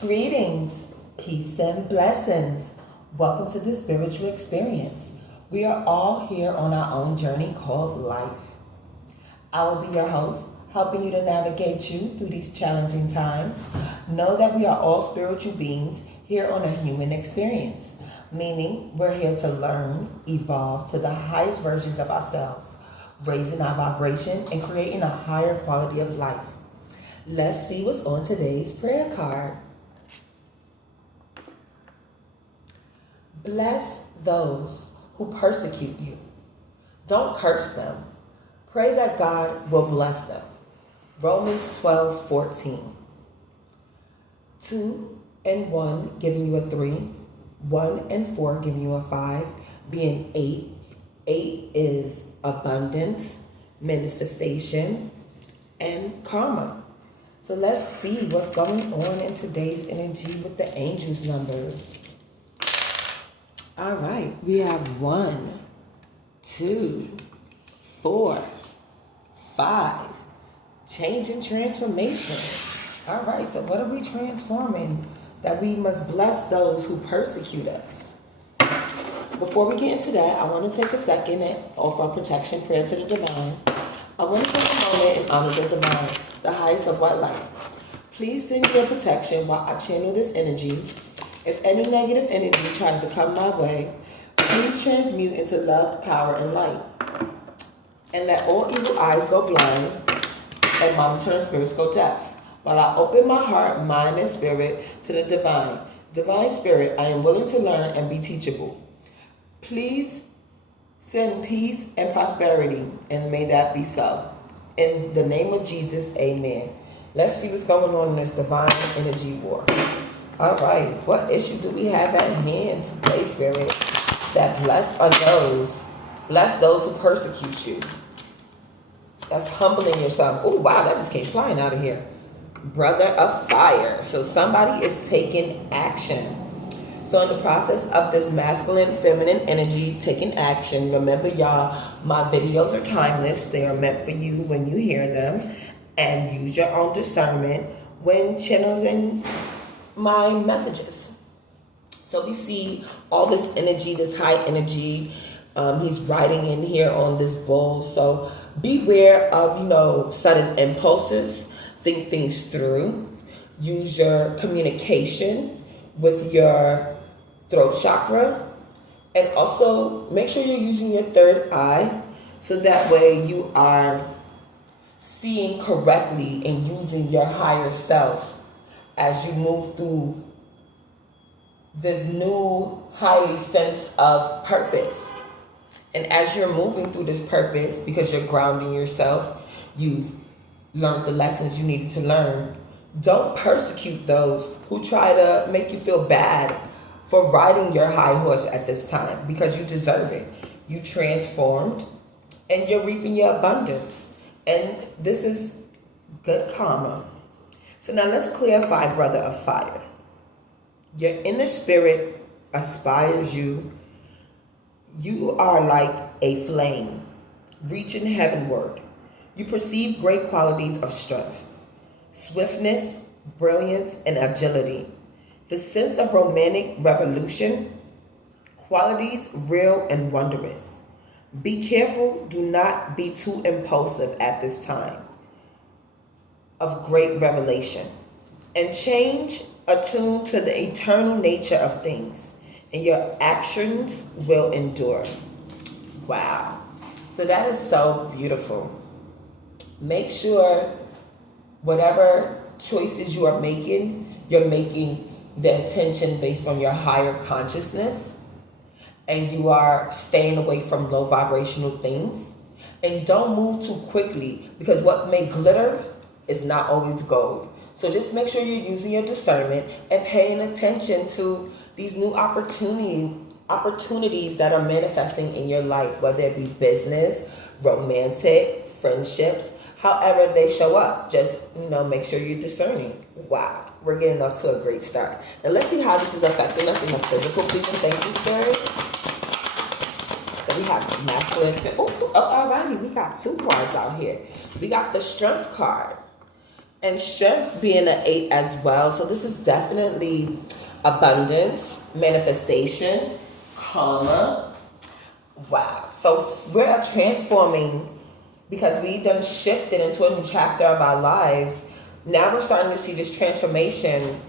Greetings, peace and blessings. Welcome to the spiritual experience. We are all here on our own journey called life. I will be your host, helping you to navigate you through these challenging times. Know that we are all spiritual beings here on a human experience, meaning we're here to learn, evolve to the highest versions of ourselves, raising our vibration and creating a higher quality of life. Let's see what's on today's prayer card. Bless those who persecute you. Don't curse them. Pray that God will bless them. Romans 12:14. 2 and 1 giving you a 3. 1 and 4 giving you a 5. Being 8. 8 is abundance, manifestation, and karma. So let's see what's going on in today's energy with the angels numbers. All right, we have 1, 2, 4, 5. Change and transformation. All right, so what are we transforming? That we must bless those who persecute us. Before we get into that, I want to take a second and offer a protection prayer to the divine. I want to take a moment and honor the divine, the highest of white light. Please send your protection while I channel this energy. If any negative energy tries to come my way, please transmute into love, power, and light. And let all evil eyes go blind and monitoring spirits go deaf. While I open my heart, mind, and spirit to the divine. Divine spirit, I am willing to learn and be teachable. Please send peace and prosperity, and may that be so. In the name of Jesus, amen. Let's see what's going on in this divine energy war. All right, what issue do we have at hand today, Spirit? That blessed are bless those who persecute you. That's humbling yourself. Oh, wow, that just came flying out of here. Brother of fire. So somebody is taking action. So in the process of this masculine, feminine energy taking action, remember y'all, my videos are timeless. They are meant for you when you hear them. And use your own discernment when channeling my messages. So we see all this energy, this high energy. He's riding in here on this bull. So beware of, sudden impulses. Think things through. Use your communication with your throat chakra. And also make sure you're using your third eye. So that way you are seeing correctly and using your higher self as you move through this new highly sense of purpose. And as you're moving through this purpose, because you're grounding yourself, you've learned the lessons you needed to learn. Don't persecute those who try to make you feel bad for riding your high horse at this time, because you deserve it. You transformed and you're reaping your abundance. And this is good karma. So now let's clarify, brother of fire. Your inner spirit aspires you. You are like a flame, reaching heavenward. You perceive great qualities of strength, swiftness, brilliance, and agility. The sense of romantic revolution, qualities real and wondrous. Be careful, do not be too impulsive at this time of great revelation. And change, attune to the eternal nature of things, and your actions will endure. Wow. So that is so beautiful. Make sure whatever choices you are making, you're making the intention based on your higher consciousness, and you are staying away from low vibrational things. And don't move too quickly, because what may glitter is not always gold. So just make sure you're using your discernment and paying attention to these new opportunities that are manifesting in your life, whether it be business, romantic, friendships, however they show up. Just, make sure you're discerning. Wow, we're getting off to a great start. Now let's see how this is affecting us in the physical. Please and thank you, Spirit. So we have masculine. Alrighty, we got two cards out here. We got the Strength card. And strength being an 8 as well. So this is definitely abundance, manifestation, karma. Wow. So we're transforming because we done shifted into a new chapter of our lives. Now we're starting to see this transformation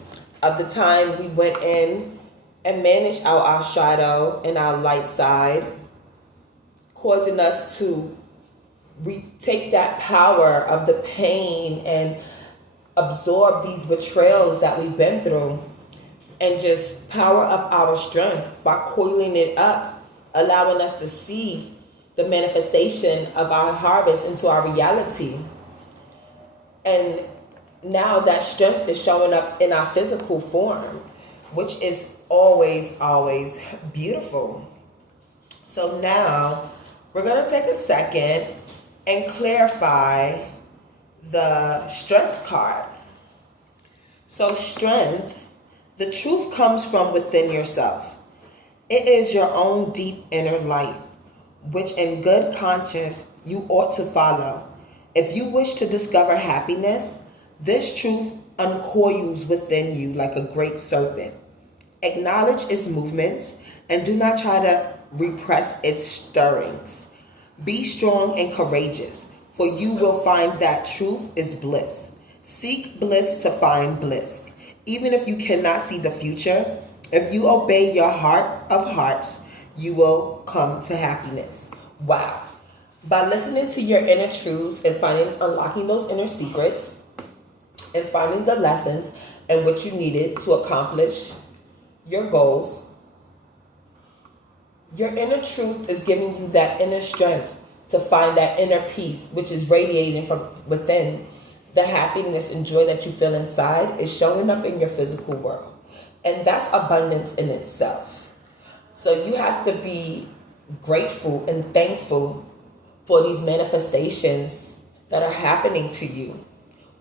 of the time we went in and managed our shadow and our light side, causing us to take that power of the pain and absorb these betrayals that we've been through and just power up our strength by coiling it up, allowing us to see the manifestation of our harvest into our reality. And now that strength is showing up in our physical form, which is always, always beautiful. So now we're going to take a second and clarify the strength card. So strength, the truth comes from within yourself. It is your own deep inner light, which in good conscience you ought to follow. If you wish to discover happiness, this truth uncoils within you like a great serpent. Acknowledge its movements and do not try to repress its stirrings. Be strong and courageous, for you will find that truth is bliss. Seek bliss to find bliss. Even if you cannot see the future, if you obey your heart of hearts, you will come to happiness. Wow. By listening to your inner truths and unlocking those inner secrets and finding the lessons and what you needed to accomplish your goals, your inner truth is giving you that inner strength to find that inner peace, which is radiating from within. The happiness and joy that you feel inside is showing up in your physical world. And that's abundance in itself. So you have to be grateful and thankful for these manifestations that are happening to you,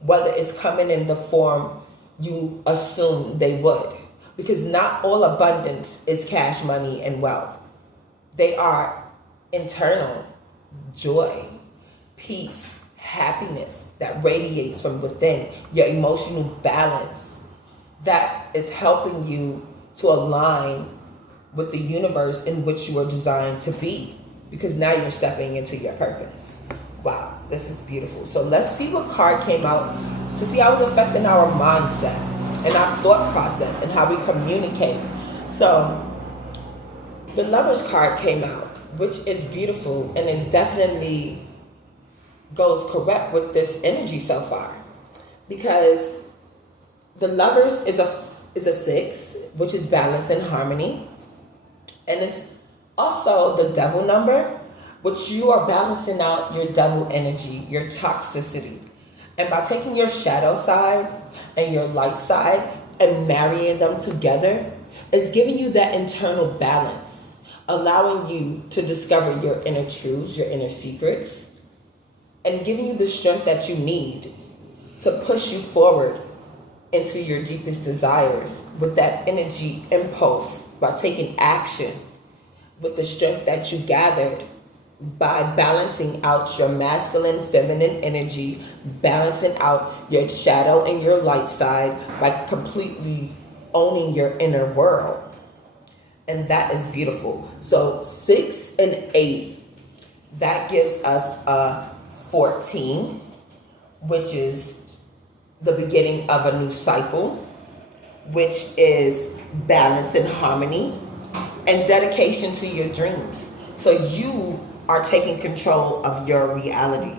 whether it's coming in the form you assume they would. Because not all abundance is cash, money, and wealth. They are internal joy, peace, happiness that radiates from within, your emotional balance that is helping you to align with the universe in which you are designed to be, because now you're stepping into your purpose. Wow, this is beautiful. So let's see what card came out to see how it's affecting our mindset and our thought process and how we communicate. So the Lover's card came out, which is beautiful and is definitely goes correct with this energy so far, because the Lovers is a 6, which is balance and harmony, and it's also the Devil number, which you are balancing out your devil energy, your toxicity, and by taking your shadow side and your light side and marrying them together, it's giving you that internal balance, allowing you to discover your inner truths, your inner secrets, and giving you the strength that you need to push you forward into your deepest desires with that energy impulse by taking action with the strength that you gathered by balancing out your masculine, feminine energy, balancing out your shadow and your light side by completely owning your inner world. And that is beautiful. So 6 and 8, that gives us a 14, which is the beginning of a new cycle, which is balance and harmony and dedication to your dreams. So you are taking control of your reality.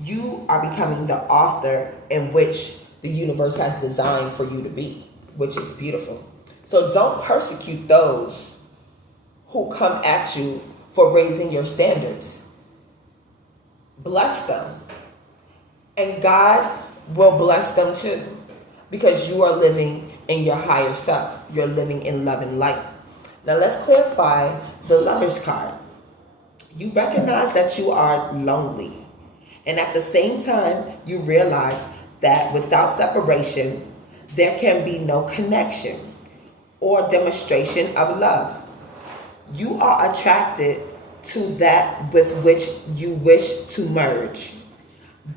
You are becoming the author in which the universe has designed for you to be, which is beautiful. So don't persecute those who come at you for raising your standards. Bless them. And God will bless them too, because you are living in your higher self. You're living in love and light. Now let's clarify the Lover's card. You recognize that you are lonely. And at the same time, you realize that without separation, there can be no connection or demonstration of love. You are attracted to that with which you wish to merge.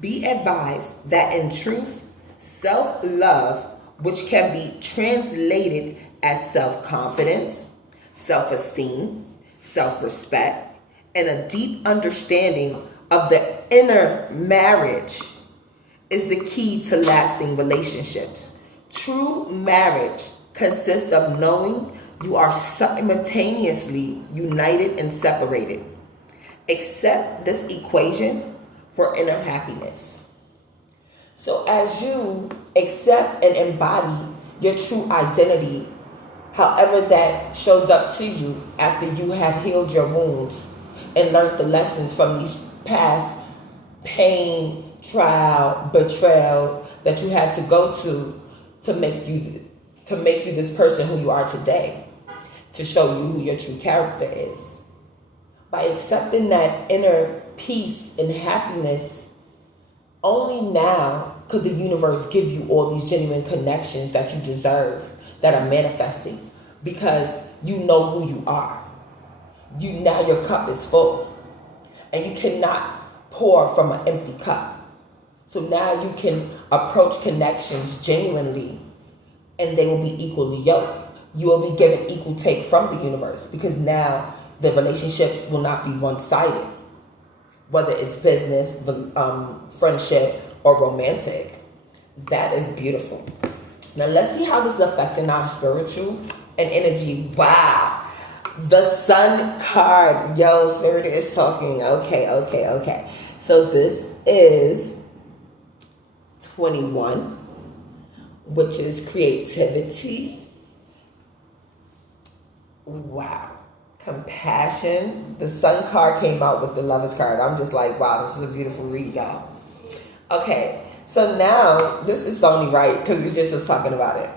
Be advised that in truth, Self-love, which can be translated as self-confidence, self-esteem, self-respect, and a deep understanding of the inner marriage, is the key to lasting relationships. True marriage consists of knowing you are simultaneously united and separated. Accept this equation for inner happiness. So as you accept and embody your true identity, however that shows up to you after you have healed your wounds and learned the lessons from these past pain, trial, betrayal that you had to go to make you this person who you are today, to show you who your true character is. By accepting that inner peace and happiness, only now could the universe give you all these genuine connections that you deserve, that are manifesting, because you know who you are. Now your cup is full, and you cannot pour from an empty cup. So now you can approach connections genuinely, and they will be equally yoked. You will be given equal take from the universe, because now the relationships will not be one-sided, whether it's business, friendship, or romantic. That is beautiful. Now let's see how this is affecting our spiritual and energy. Wow. The Sun card. Yo, Spirit is talking. Okay. So this is 21, which is creativity. Wow. Compassion. The Sun card came out with the Lovers card. I'm just like, wow, this is a beautiful read, y'all. Okay, so now this is only right because we just was talking about it.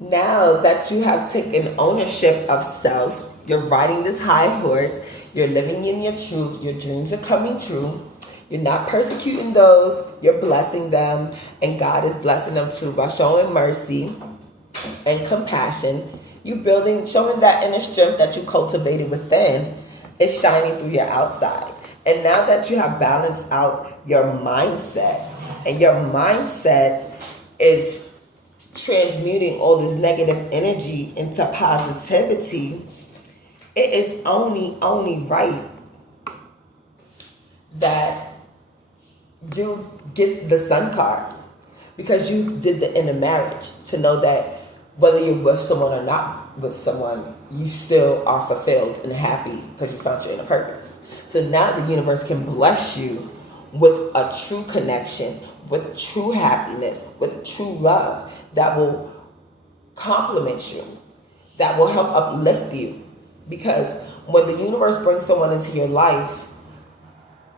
Now that you have taken ownership of self, you're riding this high horse, you're living in your truth, your dreams are coming true, you're not persecuting those, you're blessing them, and God is blessing them too by showing mercy and compassion. You building, showing that inner strength that you cultivated within is shining through your outside. And now that you have balanced out your mindset, and your mindset is transmuting all this negative energy into positivity, it is only right that you get the Sun card, because you did the inner marriage to know that whether you're with someone or not with someone, you still are fulfilled and happy because you found your inner purpose. So now the universe can bless you with a true connection, with true happiness, with true love that will complement you, that will help uplift you. Because when the universe brings someone into your life,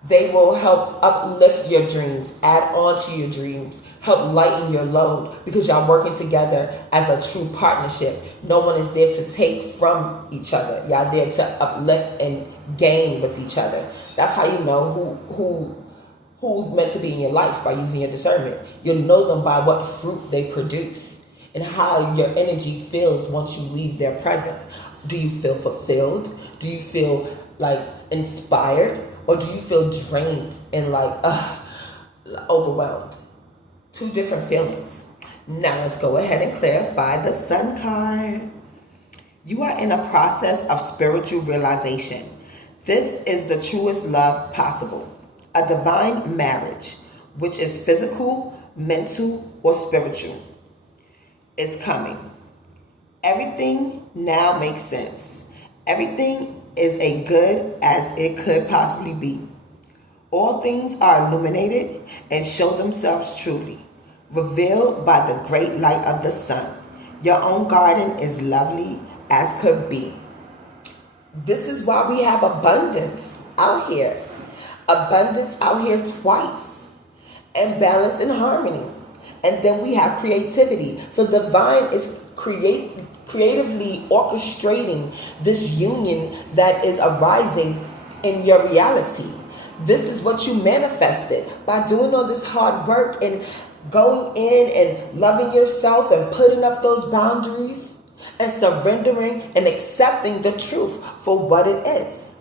they will help uplift your dreams, add on to your dreams, help lighten your load, because y'all working together as a true partnership. No one is there to take from each other. Y'all there to uplift and gain with each other. That's how you know who's meant to be in your life, by using your discernment. You'll know them by what fruit they produce and how your energy feels once you leave their presence. Do you feel fulfilled? Do you feel like inspired? Or do you feel drained and like overwhelmed? Two different feelings. Now let's go ahead and clarify the Sun card. You are in a process of spiritual realization. This is the truest love possible. A divine marriage, which is physical, mental, or spiritual, is coming. Everything now makes sense. Everything is as good as it could possibly be. All things are illuminated and show themselves truly, revealed by the great light of the sun. Your own garden is lovely as could be. This is why we have abundance out here. Abundance out here twice. And balance and harmony. And then we have creativity. So divine is creatively orchestrating this union that is arising in your reality. This is what you manifested by doing all this hard work and going in and loving yourself and putting up those boundaries and surrendering and accepting the truth for what it is.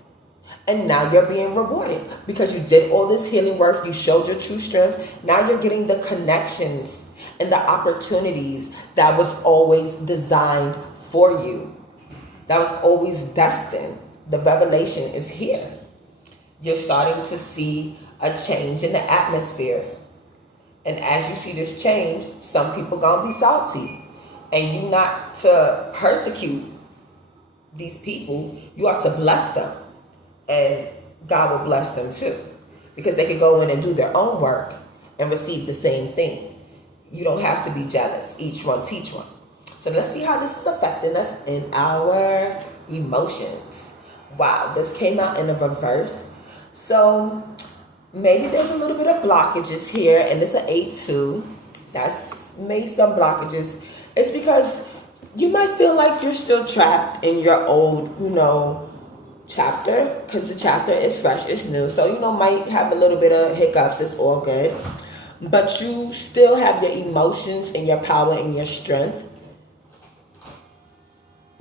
And now you're being rewarded because you did all this healing work. You showed your true strength. Now you're getting the connections and the opportunities that was always designed for you. That was always destined. The revelation is here. You're starting to see a change in the atmosphere. And as you see this change, some people gonna be salty. And you not to persecute these people, you are to bless them. And God will bless them too. Because they can go in and do their own work and receive the same thing. You don't have to be jealous. Each one teach one. So let's see how this is affecting us in our emotions. Wow, this came out in a reverse. So maybe there's a little bit of blockages here, and it's an 8-2. That's made some blockages. It's because you might feel like you're still trapped in your old, chapter, because the chapter is fresh, it's new. So, might have a little bit of hiccups, it's all good. But you still have your emotions and your power and your strength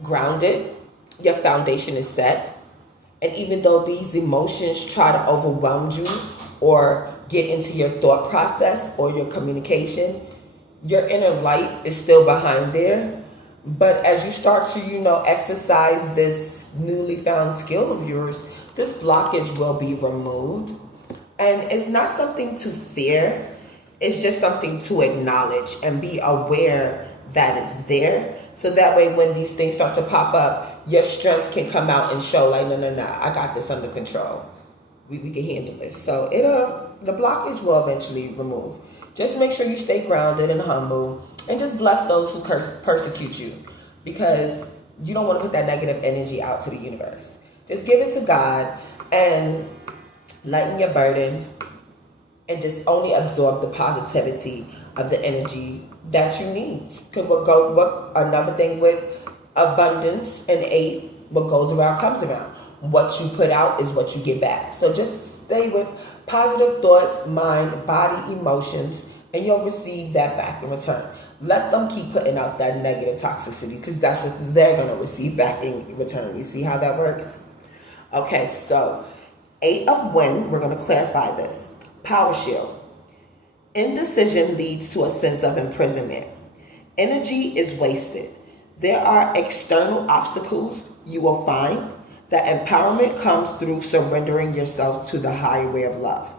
grounded. Your foundation is set. And even though these emotions try to overwhelm you or get into your thought process or your communication, your inner light is still behind there. But as you start to, exercise this newly found skill of yours, this blockage will be removed. And it's not something to fear. It's just something to acknowledge and be aware that it's there. So that way when these things start to pop up, your strength can come out and show like, no, I got this under control. We can handle this. So the blockage will eventually remove. Just make sure you stay grounded and humble and just bless those who persecute you, because you don't want to put that negative energy out to the universe. Just give it to God and lighten your burden and just only absorb the positivity of the energy that you need. Because what another thing with abundance and 8, what goes around comes around. What you put out is what you get back. So just stay with positive thoughts, mind, body, emotions, and you'll receive that back in return. Let them keep putting out that negative toxicity, because that's what they're going to receive back in return. You see how that works? Okay, so 8 of Wind, we're going to clarify this. Power shield. Indecision leads to a sense of imprisonment. Energy is wasted. There are external obstacles you will find. That empowerment comes through surrendering yourself to the higher way of love.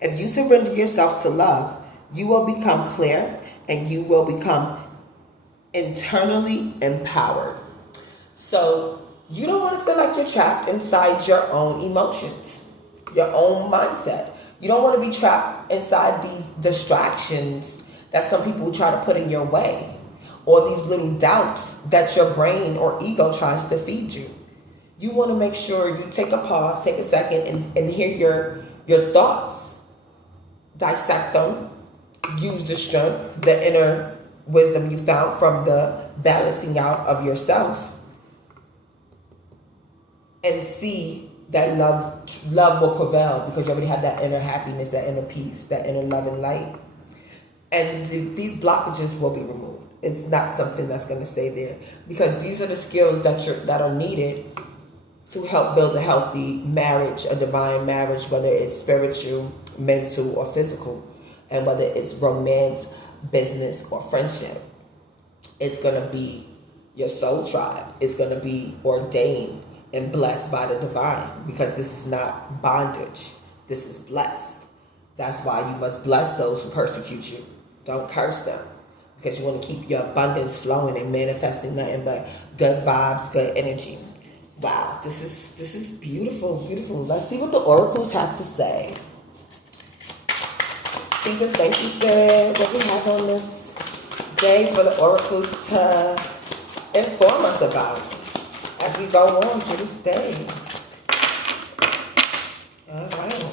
If you surrender yourself to love, you will become clear and you will become internally empowered. So you don't want to feel like you're trapped inside your own emotions, your own mindset. You don't want to be trapped inside these distractions that some people try to put in your way, or these little doubts that your brain or ego tries to feed you. You want to make sure you take a pause, take a second, and hear your thoughts. Dissect them. Use the strength, the inner wisdom you found from the balancing out of yourself. And see that love will prevail, because you already have that inner happiness, that inner peace, that inner love and light. And these blockages will be removed. It's not something that's going to stay there, because these are the skills that are needed to help build a healthy marriage, a divine marriage, whether it's spiritual, mental, or physical, and whether it's romance, business, or friendship. It's going to be your soul tribe. It's going to be ordained and blessed by the divine, because this is not bondage. This is blessed. That's why you must bless those who persecute you. Don't curse them, because you want to keep your abundance flowing and manifesting nothing but good vibes, good energy. Wow, this is beautiful, beautiful. Let's see what the oracles have to say. Please and thank you, Spirit, what we have on this day for the oracles to inform us about as we go on to this day. All right.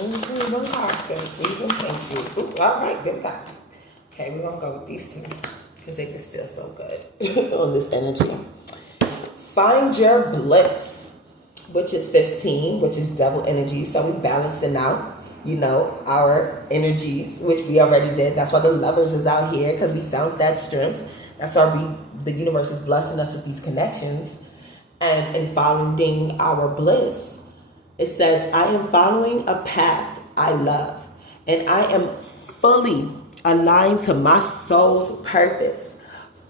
Only one card, please and thank you. Ooh, all right, good God. Okay, we're going to go with these two, because they just feel so good on this energy. Find your bliss, which is 15, which is double energy. So we balancing out, our energies, which we already did. That's why the lovers is out here, because we found that strength. That's why the universe is blessing us with these connections. And in following our bliss, it says, I am following a path I love, and I am fully aligned to my soul's purpose.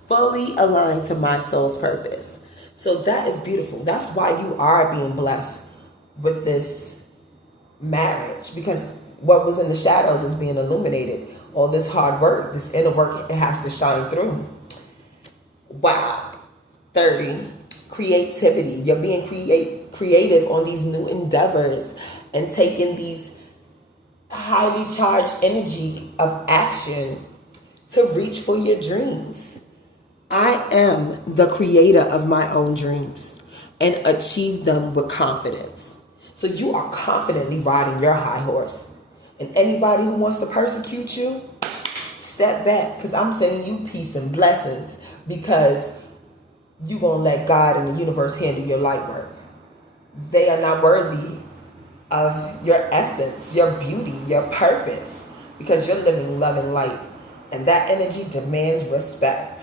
Fully aligned to my soul's purpose. So that is beautiful. That's why you are being blessed with this marriage, because what was in the shadows is being illuminated. All this hard work, this inner work, it has to shine through. Wow. 30, creativity. You're being creative on these new endeavors and taking these highly charged energy of action to reach for your dreams. I am the creator of my own dreams and achieve them with confidence. So you are confidently riding your high horse. And anybody who wants to persecute you, step back, because I'm sending you peace and blessings, because you're going to let God and the universe handle your light work. They are not worthy of your essence, your beauty, your purpose, because you're living love and light. And that energy demands respect.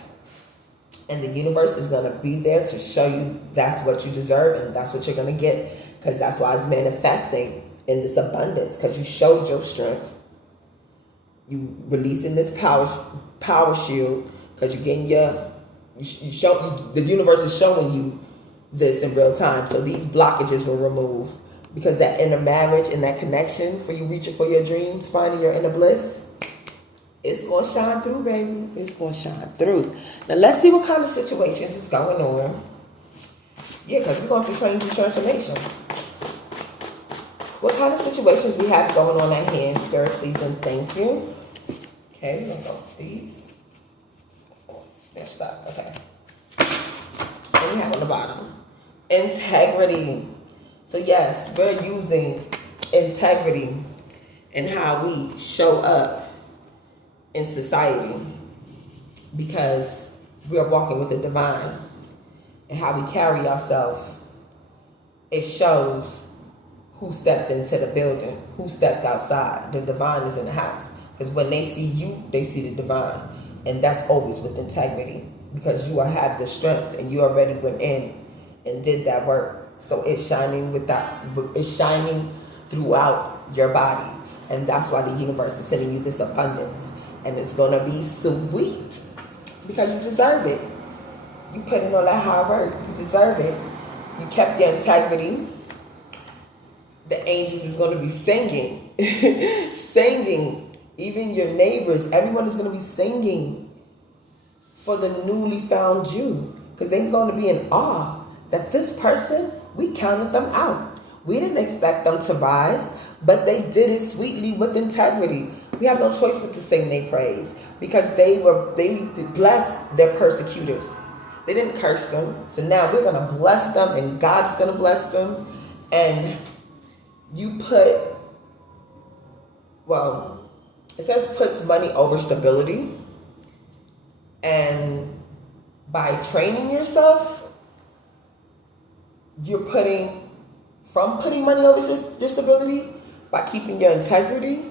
And the universe is going to be there to show you that's what you deserve and that's what you're going to get. Because that's why it's manifesting in this abundance, because you showed your strength. You releasing this power shield, because you're getting the universe is showing you this in real time. So these blockages will remove, because that inner marriage and that connection for you reaching for your dreams, finding your inner bliss, it's going to shine through, baby. It's going to shine through. Now, let's see what kind of situations is going on. Yeah, because we're going through change and transformation. What kind of situations we have going on at hand, Spirit, please and thank you. Okay, we're going to go with these. They're stuck. Okay. And we have on the bottom, integrity. So yes, we're using integrity in how we show up in society, because we are walking with the divine, and how we carry ourselves, it shows who stepped into the building, who stepped outside. The divine is in the house, because when they see you, they see the divine. And that's always with integrity, because you have the strength and you already went in and did that work. So it's shining it's shining throughout your body. And that's why the universe is sending you this abundance. And it's going to be sweet, because you deserve it. You put in all that hard work. You deserve it. You kept your integrity. The angels is going to be singing. Singing. Even your neighbors, everyone is going to be singing for the newly found you, because they're going to be in awe that this person, we counted them out. We didn't expect them to rise, but they did it sweetly with integrity. We have no choice but to sing their praise, because they blessed their persecutors. They didn't curse them. So now we're going to bless them, and God's going to bless them. And you it says puts money over stability. And by training yourself, you're putting money over your stability by keeping your integrity.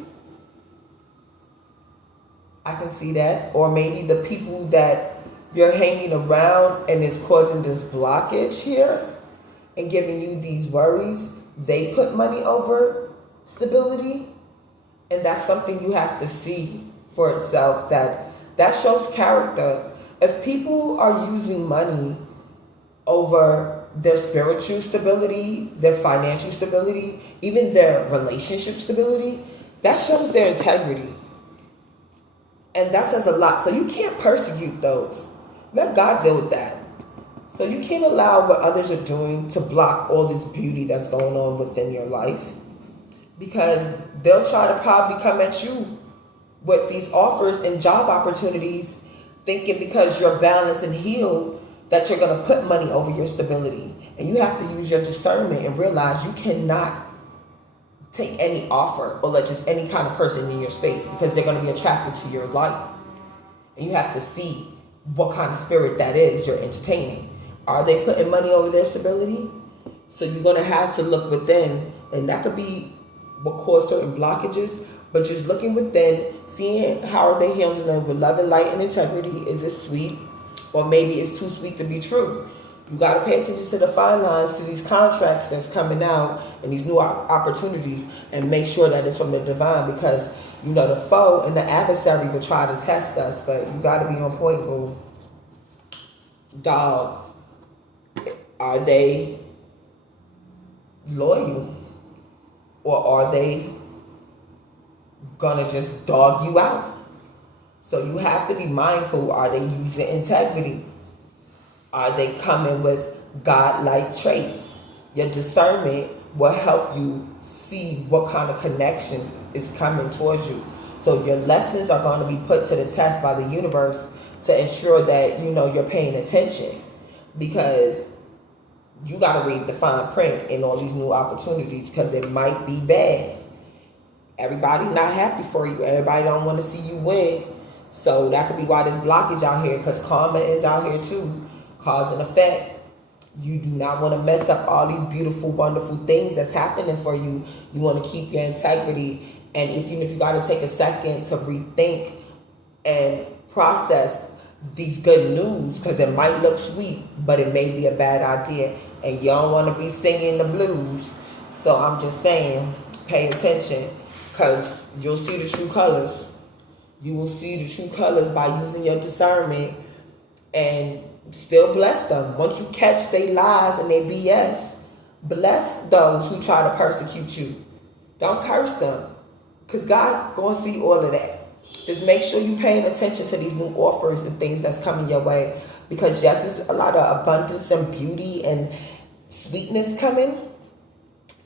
I can see that. Or maybe the people that you're hanging around and is causing this blockage here and giving you these worries, they put money over stability. And that's something you have to see for itself, that shows character. If people are using money over their spiritual stability, their financial stability, even their relationship stability, that shows their integrity. And that says a lot. So you can't persecute those. Let God deal with that. So you can't allow what others are doing to block all this beauty that's going on within your life, because they'll try to probably come at you with these offers and job opportunities, thinking because you're balanced and healed that you're going to put money over your stability. And you have to use your discernment and realize you cannot take any offer or let just any kind of person in your space, because they're going to be attracted to your light. And you have to see what kind of spirit that is you're entertaining. Are they putting money over their stability? So you're going to have to look within, and that could be what cause certain blockages, but just looking within, seeing how are they handling them with love and light and integrity. Is it sweet? Or maybe it's too sweet to be true. You got to pay attention to the fine lines, to these contracts that's coming out and these new opportunities, and make sure that it's from the divine, because, you know, the foe and the adversary will try to test us, but you got to be on point, boo. Dog, are they loyal, or are they gonna just dog you out? So you have to be mindful. Are they using integrity? Are they coming with God-like traits? Your discernment will help you see what kind of connections is coming towards you. So your lessons are going to be put to the test by the universe to ensure that, you know, you're paying attention, because you got to read the fine print in all these new opportunities, because it might be bad. Everybody not happy for you. Everybody don't want to see you win. So that could be why there's blockage out here, because karma is out here too. Cause and effect. You do not want to mess up all these beautiful, wonderful things that's happening for you. You want to keep your integrity. And even if you got to take a second to rethink and process these good news, because it might look sweet, but it may be a bad idea, and you don't want to be singing the blues. So I'm just saying, pay attention, because you'll see the true colors. You will see the true colors by using your discernment, and still bless them. Once you catch their lies and their BS, bless those who try to persecute you. Don't curse them, because God gonna see all of that. Just make sure you paying attention to these new offers and things that's coming your way, because yes, there's a lot of abundance and beauty and sweetness coming.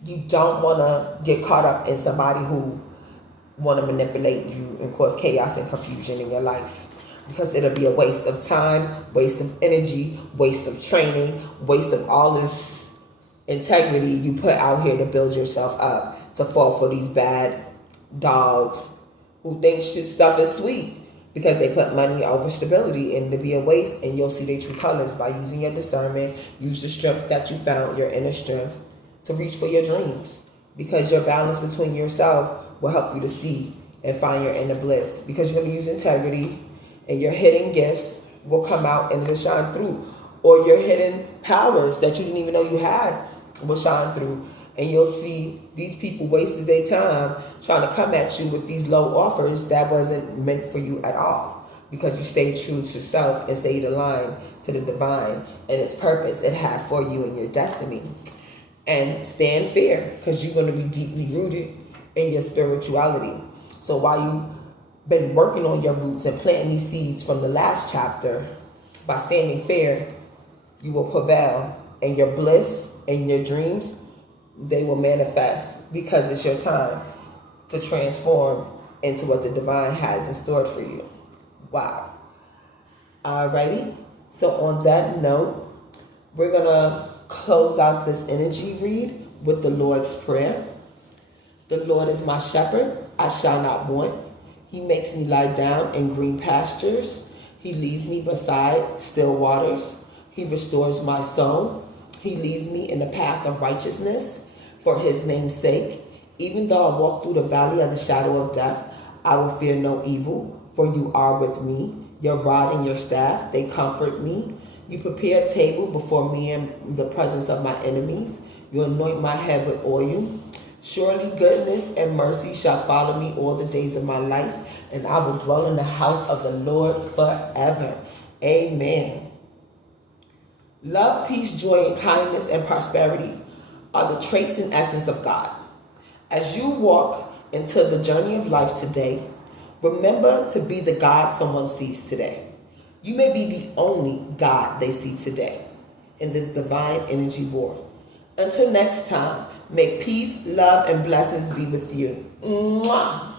You don't want to get caught up in somebody who want to manipulate you and cause chaos and confusion in your life, because it'll be a waste of time, waste of energy, waste of training, waste of all this integrity you put out here to build yourself up, to fall for these bad dogs who think shit stuff is sweet because they put money over stability, and to be a waste. And you'll see their true colors by using your discernment. Use the strength that you found, your inner strength, to reach for your dreams, because your balance between yourself will help you to see and find your inner bliss, because you're going to use integrity, and your hidden gifts will come out and will shine through, or your hidden powers that you didn't even know you had will shine through. And you'll see these people wasted their time trying to come at you with these low offers that wasn't meant for you at all, because you stayed true to self and stayed aligned to the divine and its purpose it had for you and your destiny. And stand fair, because you're going to be deeply rooted in your spirituality. So while you've been working on your roots and planting these seeds from the last chapter, by standing fair, you will prevail, and your bliss and your dreams, they will manifest, because it's your time to transform into what the divine has in store for you. Wow. Alrighty. So on that note, we're going to close out this energy read with the Lord's Prayer. The Lord is my shepherd, I shall not want. He makes me lie down in green pastures. He leads me beside still waters. He restores my soul. He leads me in the path of righteousness for his name's sake. Even though I walk through the valley of the shadow of death, I will fear no evil, for you are with me. Your rod and your staff, they comfort me. You prepare a table before me in the presence of my enemies. You anoint my head with oil. Surely goodness and mercy shall follow me all the days of my life, and I will dwell in the house of the Lord forever. Amen. Love, peace, joy, and kindness and prosperity are the traits and essence of God. As you walk into the journey of life today, remember to be the God someone sees today. You may be the only God they see today in this divine energy war. Until next time, may peace, love, and blessings be with you. Mwah.